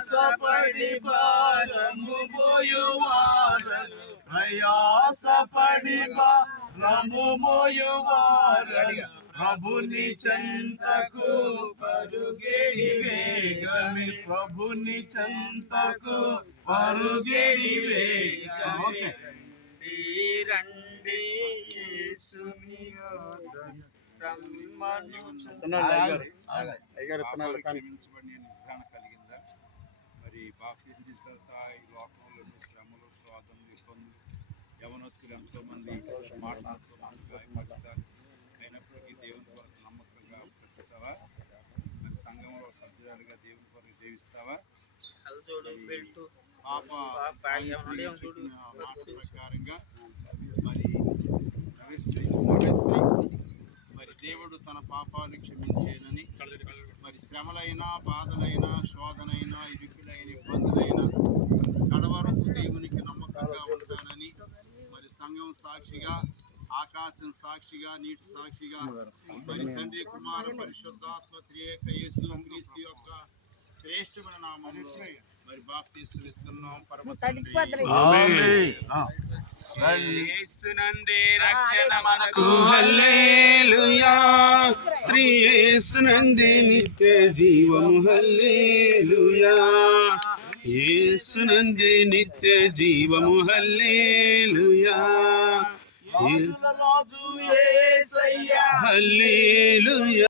ప్రయాసపడి భారము మోయువారను ప్రయాసపడి భారము మోయువారను ప్రభుని చెంతకు పరుగేడి వేగమి. ప్రభుని చెంతకు పరుగేడి వేగమి. రండి కానీ క్షమించబడిన నిర్ధారణ కలిగిందా. మరి బాప్తిజం తీసుకెళ్తా ఈ లోకంలో ఎన్ని శ్రమలు శోధనలు ఇబ్బందులు యవనస్తులు ఎంతో మంది మాటలతో మంది గాయపడతారు అయినప్పటికీ దేవుని కొరకు నమ్మకంగా బ్రతుకుతావా? మరి సంఘంలో సభ్యురాలుగా దేవుని కొరకు జీవిస్తావా? పాప స్త్రీ చెప్పిన మాట ప్రకారంగా మరి మరి దేవుడు తన పాపాన్ని క్షమించేనని మరి శ్రమలైనా బాధలైనా శోధనైనా సాక్షిగా ఆకాశం సాక్షిగా నీటి సాక్షిగా మరి తండ్రి కుమార పరిశుద్ధాత్మ త్రియేక యేసు క్రీస్తు యొక్క శ్రేష్టమైన నామంలో మరి బాప్తీస్తులు ఇస్తున్నాం. యేసునందే రక్షణ మనకు. హల్లేలుయా. శ్రీ యేసునందే నిత్య జీవము. హల్లేలుయా. యేసునందే నిత్య జీవము. హల్లేలుయా. రాజుల రాజు యేసయ్య. హల్లేలుయా.